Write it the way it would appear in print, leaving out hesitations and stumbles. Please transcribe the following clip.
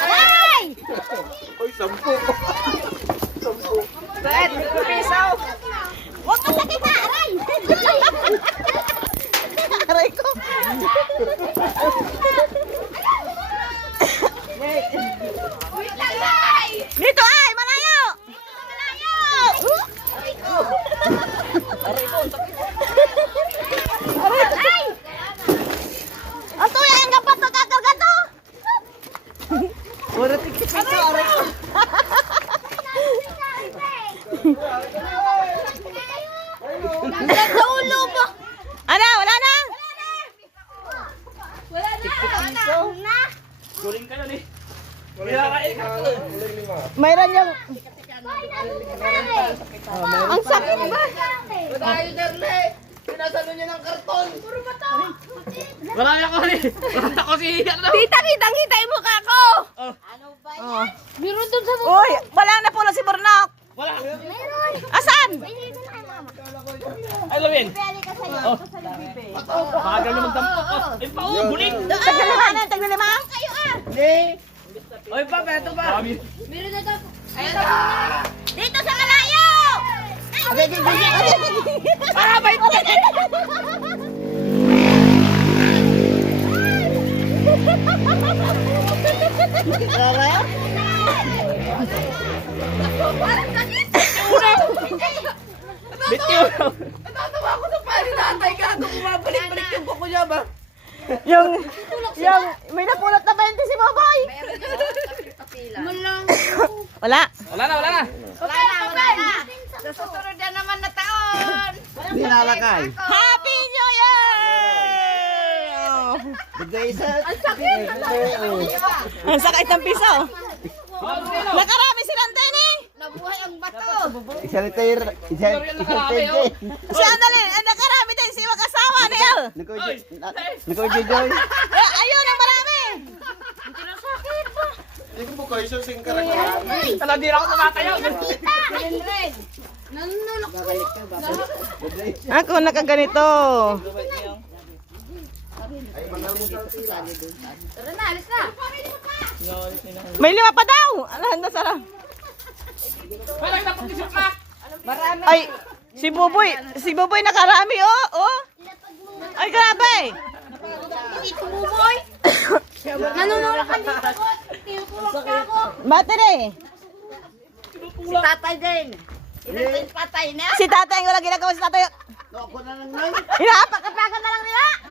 Aray! Uy, 10. 10. Dad, piso. Huwag mo sakit ha, aray! Aray ko. Wait lang, ay! Dito ay, malayo! Malayo! Aray! Ang tuya yung gapat na kakarga to. Puro tikit ito, aray ko. Hanggang sa ulo mo! Ano, wala na? Wala na! Guling ka na ni. Kinakain ka. Mayroon yung... Ang sakit ba? Tayo, Darle. Pinasalo niya ng karton. Puro ba to? Wala na ako ni. Wala ako si ano. Tita, kita yung mukha ko. Ano ba yan? Meron dun sa Uy, wala na pula si Burnok. Wala. Meron! Asan? Pwede na kay mama. Ay, Lawin. Pwede ka sa'yo. Oh. Baka naman dampo. Ay, pa, guling. Taglilima na, taglilima. Kayo ah! Hindi. Oy, pa, beto pa. Meron na daw. Ayun na. Dito sa malayo! Para ba ito? Parang sakit! Bitiw. Natatawa ko sa pali tatay ka. Kung bumabalik-balik yung buko niya ba? yung, may napulot na 20 si Boboy. Mulang. Wala. Wala na, wala na. Wala na. Sa susunod na naman na taon. Dinalakay. Happy New Year! Bigay isa. Ang sakit ng piso. Nakarami silang Denny. Nabuhay ang bato. Isa retire. Isa retire. Si Annalyn, nakarami din si mag-asawa ni El. Niko Joy. Ayun, ang marami. Hindi ko po kayo siya sing karakter. Tala, di ako tumatayo. Nanunulok ko. Ako nakaganito. Tara na, alis na. May 5 pa daw. Alahan na sarap. Wala, dapat isip ka. Ay, si Buboy nakarami, oh, oh. Ay, grabe. Dito buboy. Nanunulok ka dito. Tinutulok ka ako. Battery. Si tatay din. Ilan patay na? Si tatay, wala ginagawa si tatay. Ako na lang. Hinapakat-pakat na lang nila.